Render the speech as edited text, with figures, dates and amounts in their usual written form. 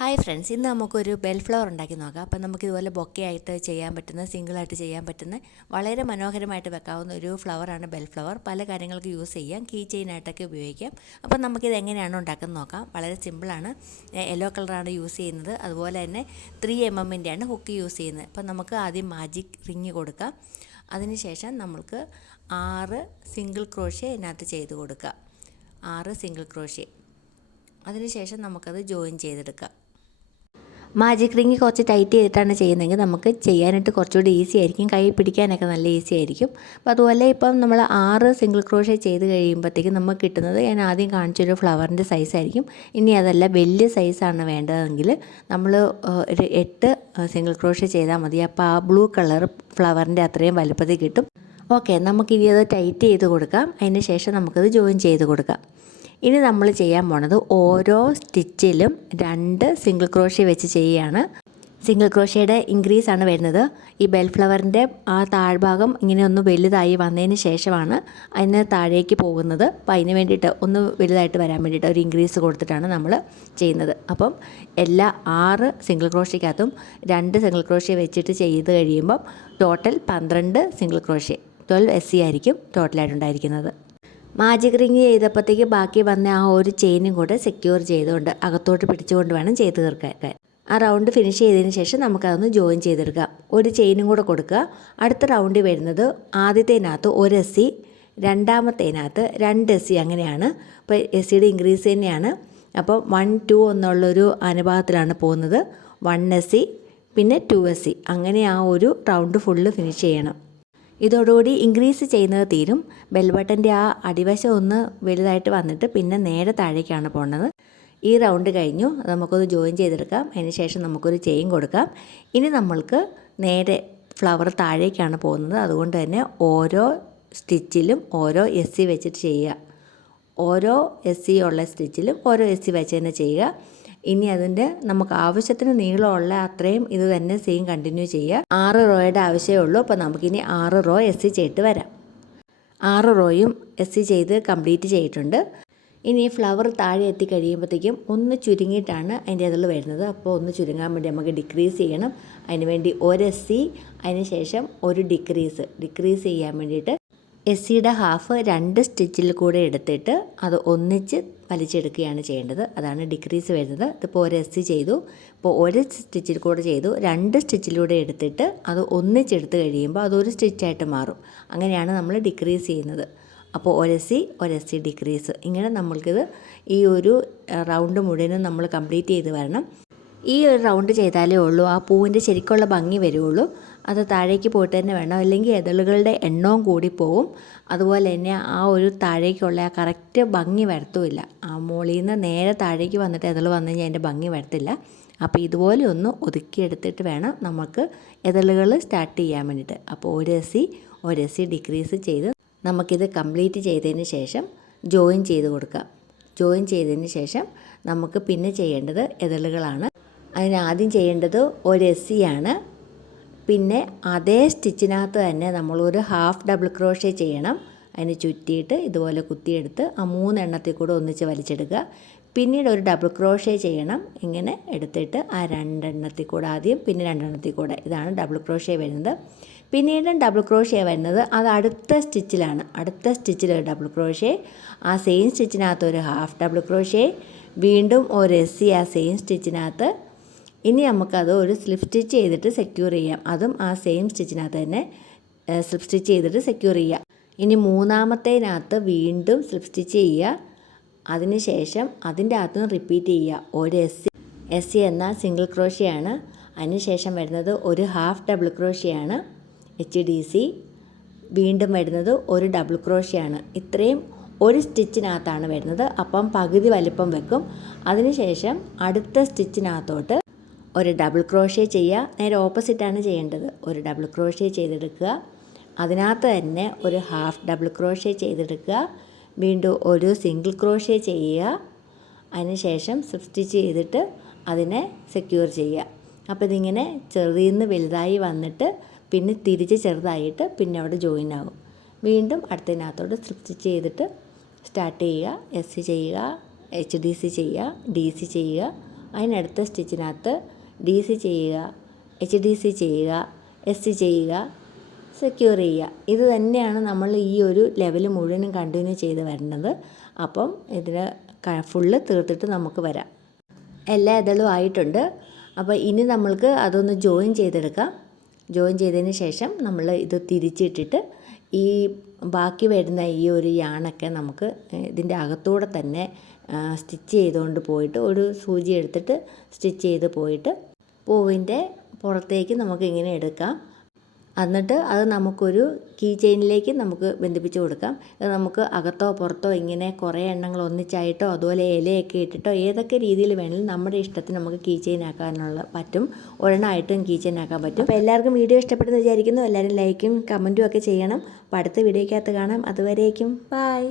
Hi friends, ഇന്ന് നമുക്കൊരു bell flower ഉണ്ടാക്കി നോക്കാം. അപ്പം നമുക്കിതുപോലെ ബൊക്കെ ആയിട്ട് ചെയ്യാൻ പറ്റുന്ന, സിംഗിളായിട്ട് ചെയ്യാൻ പറ്റുന്ന, വളരെ മനോഹരമായിട്ട് വെക്കാവുന്ന ഒരു ഫ്ലവറാണ് ബെൽ ഫ്ലവർ. പല കാര്യങ്ങൾക്ക് യൂസ് ചെയ്യാം, കീ ചെയിനായിട്ടൊക്കെ ഉപയോഗിക്കാം. അപ്പം നമുക്കിത് എങ്ങനെയാണ് ഉണ്ടാക്കുന്നത് നോക്കാം. വളരെ സിമ്പിളാണ്. യെല്ലോ കളറാണ് യൂസ് ചെയ്യുന്നത്. അതുപോലെ തന്നെ 3mm ഹുക്ക് യൂസ് ചെയ്യുന്നത്. അപ്പം നമുക്ക് ആദ്യം മാജിക് റിങ് കൊടുക്കാം. അതിനുശേഷം നമ്മൾക്ക് 6 സിംഗിൾ ക്രോഷ്യ ഇതിനകത്ത് ചെയ്ത് കൊടുക്കാം. 6 സിംഗിൾ ക്രോഷ്യ. അതിനുശേഷം നമുക്കത് ജോയിൻ ചെയ്തെടുക്കാം. മാജിക് റിങ് കുറച്ച് ടൈറ്റ് ചെയ്തിട്ടാണ് ചെയ്യുന്നതെങ്കിൽ നമുക്ക് ചെയ്യാനായിട്ട് കുറച്ചുകൂടി ഈസി ആയിരിക്കും, കൈ പിടിക്കാനൊക്കെ നല്ല ഈസി ആയിരിക്കും. അപ്പോൾ അതുപോലെ ഇപ്പം നമ്മൾ 6 സിംഗിൾ ക്രോഷ്യ ചെയ്ത് കഴിയുമ്പോഴത്തേക്കും നമുക്ക് കിട്ടുന്നത് ഞാൻ ആദ്യം കാണിച്ചൊരു ഫ്ലവറിൻ്റെ സൈസായിരിക്കും. ഇനി അതല്ല വലിയ സൈസാണ് വേണ്ടതെങ്കിൽ നമ്മൾ ഒരു 8 സിംഗിൾ ക്രോഷ്യ ചെയ്താൽ മതി. അപ്പോൾ ആ ബ്ലൂ കളർ ഫ്ലവറിൻ്റെ അത്രയും വലുപ്പത്തിൽ കിട്ടും. ഓക്കെ, നമുക്കിനി അത് ടൈറ്റ് ചെയ്ത് കൊടുക്കാം. അതിന് ശേഷം നമുക്കത് ജോയിൻ ചെയ്ത് കൊടുക്കാം. ഇനി നമ്മൾ ചെയ്യാൻ പോണത് ഓരോ സ്റ്റിച്ചിലും 2 സിംഗിൾ ക്രോഷ്യ വെച്ച് ചെയ്യുകയാണ്. സിംഗിൾ ക്രോഷ്യയുടെ ഇൻക്രീസ് ആണ് വരുന്നത്. ഈ ബെൽ ഫ്ലവറിൻ്റെ ആ താഴ്ഭാഗം ഇങ്ങനെ ഒന്ന് വലുതായി വന്നതിന് ശേഷമാണ് അതിന് താഴേക്ക് പോകുന്നത്. അപ്പോൾ അതിന് വേണ്ടിയിട്ട് ഒന്ന് വലുതായിട്ട് വരാൻ വേണ്ടിയിട്ട് ഒരു ഇൻക്രീസ് കൊടുത്തിട്ടാണ് നമ്മൾ ചെയ്യുന്നത്. അപ്പം എല്ലാ 6 സിംഗിൾ ക്രോഷ്യക്കകത്തും 2 സിംഗിൾ ക്രോഷ്യ വെച്ചിട്ട് ചെയ്ത് കഴിയുമ്പം ടോട്ടൽ 12 സിംഗിൾ ക്രോഷ്യ, 12 SC ആയിരിക്കും ടോട്ടലായിട്ടുണ്ടായിരിക്കുന്നത്. മാജിക് റിങ് ചെയ്തപ്പോഴത്തേക്ക് ബാക്കി വന്ന ആ ഒരു ചെയിനും കൂടെ സെക്യൂർ ചെയ്തുകൊണ്ട് അകത്തോട്ട് പിടിച്ചുകൊണ്ട് വേണം ചെയ്ത് തീർക്കാൻ. ആ റൗണ്ട് ഫിനിഷ് ചെയ്തതിന് ശേഷം നമുക്കതൊന്ന് ജോയിൻ ചെയ്തെടുക്കാം. ഒരു ചെയിനും കൂടെ കൊടുക്കുക. അടുത്ത റൗണ്ട് വരുന്നത് ആദ്യത്തേനകത്ത് 1 SC, രണ്ടാമത്തേനകത്ത് 2 SC, അങ്ങനെയാണ്. അപ്പോൾ SCയുടെ ഇൻക്രീസ് തന്നെയാണ്. അപ്പോൾ 1, 2 എന്നുള്ളൊരു അനുപാതത്തിലാണ് പോകുന്നത്. 1 SC പിന്നെ 2 SC, അങ്ങനെ ആ ഒരു റൗണ്ട് ഫുള്ള് ഫിനിഷ് ചെയ്യണം. ഇതോടുകൂടി ഇൻക്രീസ് ചെയ്യുന്നത് തീരും. ബെൽ ബട്ടൻ്റെ ആ അടിവശം ഒന്ന് വലുതായിട്ട് വന്നിട്ട് പിന്നെ നേരെ താഴേക്കാണ് പോകുന്നത്. ഈ റൗണ്ട് കഴിഞ്ഞു. നമുക്കൊന്ന് ജോയിൻ ചെയ്തെടുക്കാം. അതിന് ശേഷം നമുക്കൊരു ചെയിൻ കൊടുക്കാം. ഇനി നമ്മൾക്ക് നേരെ ഫ്ലവർ താഴേക്കാണ് പോകുന്നത്. അതുകൊണ്ട് തന്നെ ഓരോ സ്റ്റിച്ചിലും ഓരോ SC വെച്ചിട്ട് ചെയ്യുക. ഓരോ SC ഉള്ള സ്റ്റിച്ചിലും ഓരോ SC വെച്ച് തന്നെ ചെയ്യുക. ഇനി അതിൻ്റെ നമുക്ക് ആവശ്യത്തിന് നീളമുള്ള അത്രയും ഇത് തന്നെ സെയിം കണ്ടിന്യൂ ചെയ്യുക. 6 റോയുടെ ആവശ്യമേ ഉള്ളൂ. അപ്പോൾ നമുക്കിനി 6 റോ SC ചെയ്തിട്ട് വരാം. 6 റോയും SC ചെയ്ത് കംപ്ലീറ്റ് ചെയ്തിട്ടുണ്ട്. ഇനി ഫ്ലവർ താഴെ എത്തിക്കഴിയുമ്പോഴത്തേക്കും ഒന്ന് ചുരുങ്ങിയിട്ടാണ് അതിൻ്റെ അതിൽ വരുന്നത്. അപ്പോൾ ഒന്ന് ചുരുങ്ങാൻ വേണ്ടി നമുക്ക് ഡിക്രീസ് ചെയ്യണം. അതിന് വേണ്ടി 1 SC, അതിന് ശേഷം ഒരു ഡിക്രീസ് ചെയ്യാൻ വേണ്ടിയിട്ട് SCയുടെ ഹാഫ് 2 സ്റ്റിച്ചിൽ കൂടെ എടുത്തിട്ട് അത് ഒന്നിച്ച് വലിച്ചെടുക്കുകയാണ് ചെയ്യേണ്ടത്. അതാണ് ഡിക്രീസ് വരുന്നത്. ഇതിപ്പോൾ 1 SC ചെയ്തു. ഇപ്പോൾ 1 സ്റ്റിച്ചിൽ കൂടെ ചെയ്തു. 2 സ്റ്റിച്ചിലൂടെ എടുത്തിട്ട് അത് ഒന്നിച്ചെടുത്ത് കഴിയുമ്പോൾ അതൊരു സ്റ്റിച്ചായിട്ട് മാറും. അങ്ങനെയാണ് നമ്മൾ ഡിക്രീസ് ചെയ്യുന്നത്. അപ്പോൾ 1 SC ഡിക്രീസ്, ഇങ്ങനെ നമ്മൾക്കിത് ഈ ഒരു റൗണ്ട് മുഴുവനും നമ്മൾ കംപ്ലീറ്റ് ചെയ്ത് വരണം. ഈ ഒരു റൗണ്ട് ചെയ്താലേ ഉള്ളൂ ആ പൂവിൻ്റെ ശരിക്കുള്ള ഭംഗി വരുള്ളൂ. അത് താഴേക്ക് പോയിട്ട് തന്നെ വേണം, അല്ലെങ്കിൽ എതളുകളുടെ എണ്ണവും കൂടി പോവും. അതുപോലെ തന്നെ ആ ഒരു താഴേക്കുള്ള ആ കറക്റ്റ് ഭംഗി വരത്തുമില്ല. ആ മുകളിൽ നിന്ന് നേരെ താഴേക്ക് വന്നിട്ട് എതൾ വന്നു കഴിഞ്ഞാൽ അതിൻ്റെ ഭംഗി വരത്തില്ല. അപ്പോൾ ഇതുപോലെ ഒന്ന് ഒതുക്കിയെടുത്തിട്ട് വേണം നമുക്ക് എതളുകൾ സ്റ്റാർട്ട് ചെയ്യാൻ വേണ്ടിയിട്ട്. അപ്പോൾ 1 SC ഡിക്രീസ് ചെയ്ത് നമുക്കിത് കംപ്ലീറ്റ് ചെയ്തതിന് ശേഷം ജോയിൻ ചെയ്ത് കൊടുക്കാം. ജോയിൻ ചെയ്തതിന് ശേഷം നമുക്ക് പിന്നെ ചെയ്യേണ്ടത് എതളുകളാണ്. അതിനാദ്യം ചെയ്യേണ്ടത് 1 SC ആണ്. പിന്നെ അതേ സ്റ്റിച്ചിനകത്ത് തന്നെ നമ്മളൊരു ഹാഫ് ഡബിൾ ക്രോഷ്യ ചെയ്യണം. അതിന് ചുറ്റിയിട്ട് ഇതുപോലെ കുത്തിയെടുത്ത് ആ 3 എണ്ണത്തിൽ കൂടെ ഒന്നിച്ച് വലിച്ചെടുക്കുക. പിന്നീട് ഒരു ഡബിൾ ക്രോഷ്യ ചെയ്യണം. ഇങ്ങനെ എടുത്തിട്ട് ആ 2 എണ്ണത്തിൽ കൂടെ ആദ്യം, പിന്നെ 2 എണ്ണത്തിൽ കൂടെ, ഇതാണ് ഡബിൾ ക്രോഷ്യ വരുന്നത്. പിന്നീട് ഡബിൾ ക്രോഷ്യ വരുന്നത് അത് അടുത്ത സ്റ്റിച്ചിലാണ്. അടുത്ത സ്റ്റിച്ചിൽ ഒരു ഡബിൾ ക്രോഷ്യ, ആ സെയിം സ്റ്റിച്ചിനകത്ത് ഒരു ഹാഫ് ഡബിൾ ക്രോഷ്യ, വീണ്ടും 1 SC ആ സെയിം സ്റ്റിച്ചിനകത്ത്. ഇനി നമുക്കത് ഒരു സ്ലിപ്പ് സ്റ്റിച്ച് ചെയ്തിട്ട് സെക്യൂർ ചെയ്യാം. അതും ആ സെയിം സ്റ്റിച്ചിനകത്ത് തന്നെ സ്ലിപ്പ് സ്റ്റിച്ച് ചെയ്തിട്ട് സെക്യൂർ ചെയ്യുക. ഇനി മൂന്നാമത്തേനകത്ത് വീണ്ടും സ്ലിപ്പ് സ്റ്റിച്ച് ചെയ്യുക. അതിന് ശേഷം അതിൻ്റെ അകത്തുനിന്ന് റിപ്പീറ്റ് ചെയ്യുക. 1 SC എന്നാൽ സിംഗിൾ ക്രോഷ്യയാണ്. അതിന് ശേഷം വരുന്നത് ഒരു ഹാഫ് ഡബിൾ ക്രോഷ്യയാണ്, HDC. വീണ്ടും വരുന്നത് ഒരു ഡബിൾ ക്രോഷ്യയാണ്. ഇത്രയും ഒരു സ്റ്റിച്ചിനകത്താണ് വരുന്നത്. അപ്പം പകുതി വലിപ്പം വെക്കും. അതിനുശേഷം അടുത്ത സ്റ്റിച്ചിനകത്തോട്ട് ഒരു ഡബിൾ ക്രോഷ്യ ചെയ്യുക. നേരെ ഓപ്പോസിറ്റാണ് ചെയ്യേണ്ടത്. ഒരു ഡബിൾ ക്രോഷ്യ ചെയ്തെടുക്കുക. അതിനകത്ത് തന്നെ ഒരു ഹാഫ് ഡബിൾ ക്രോഷ്യ ചെയ്തെടുക്കുക. വീണ്ടും ഒരു സിംഗിൾ ക്രോഷ്യ ചെയ്യുക. അതിനുശേഷം സ്റ്റിച്ച് ചെയ്തിട്ട് അതിനെ സെക്യൂർ ചെയ്യുക. അപ്പോൾ ഇതിങ്ങനെ ചെറുതിൽ നിന്ന് വലുതായി വന്നിട്ട് പിന്നെ തിരിച്ച് ചെറുതായിട്ട് പിന്നെ അവിടെ ജോയിൻ ആകും. വീണ്ടും അടുത്തതിനകത്തോട്ട് സ്റ്റിച്ച് ചെയ്തിട്ട് സ്റ്റാർട്ട് ചെയ്യുക. SC ചെയ്യുക, HDC ചെയ്യുക, DC ചെയ്യുക. അതിനടുത്ത സ്റ്റിച്ചിനകത്ത് DC ചെയ്യുക, HDC ചെയ്യുക, SC ചെയ്യുക, സെക്യൂർ ചെയ്യുക. ഇത് തന്നെയാണ് നമ്മൾ ഈ ഒരു ലെവൽ മുഴുവനും കണ്ടിന്യൂ ചെയ്ത് വരേണ്ടത്. അപ്പം ഇതിന് ഫുള്ള് തീർത്തിട്ട് നമുക്ക് വരാം. എല്ലാ ഇതളും ആയിട്ടുണ്ട്. അപ്പോൾ ഇനി നമ്മൾക്ക് അതൊന്ന് ജോയിൻ ചെയ്തെടുക്കാം. ജോയിൻ ചെയ്തതിന് ശേഷം നമ്മൾ ഇത് തിരിച്ചിട്ടിട്ട് ഈ ബാക്കി വരുന്ന ഈ ഒരു യാണൊക്കെ നമുക്ക് ഇതിൻ്റെ അകത്തൂടെ തന്നെ സ്റ്റിച്ച് ചെയ്തുകൊണ്ട് പോയിട്ട് ഒരു സൂചി എടുത്തിട്ട് സ്റ്റിച്ച് ചെയ്ത് പോയിട്ട് പൂവിൻ്റെ പുറത്തേക്ക് നമുക്ക് ഇങ്ങനെ എടുക്കാം. എന്നിട്ട് അത് നമുക്കൊരു കീ ചെയിനിലേക്ക് നമുക്ക് ബന്ധിപ്പിച്ച് കൊടുക്കാം. അത് നമുക്ക് അകത്തോ പുറത്തോ ഇങ്ങനെ കുറേ എണ്ണങ്ങൾ ഒന്നിച്ചായിട്ടോ അതുപോലെ ഇലയൊക്കെ ഇട്ടിട്ടോ ഏതൊക്കെ രീതിയിൽ വേണമെങ്കിലും നമ്മുടെ ഇഷ്ടത്തിന് നമുക്ക് കീ ചെയിൻ ആക്കാനുള്ള പറ്റും. ഒരെണ്ണമായിട്ടും കീ ചെയിൻ ആക്കാൻ പറ്റും. അപ്പോൾ എല്ലാവർക്കും വീഡിയോ ഇഷ്ടപ്പെടുന്നു വിചാരിക്കുന്നു. എല്ലാവരും ലൈക്കും കമൻറ്റും ഒക്കെ ചെയ്യണം. അപ്പോൾ അടുത്ത വീഡിയോയ്ക്കകത്ത് കാണാം. അതുവരേക്കും ബൈ.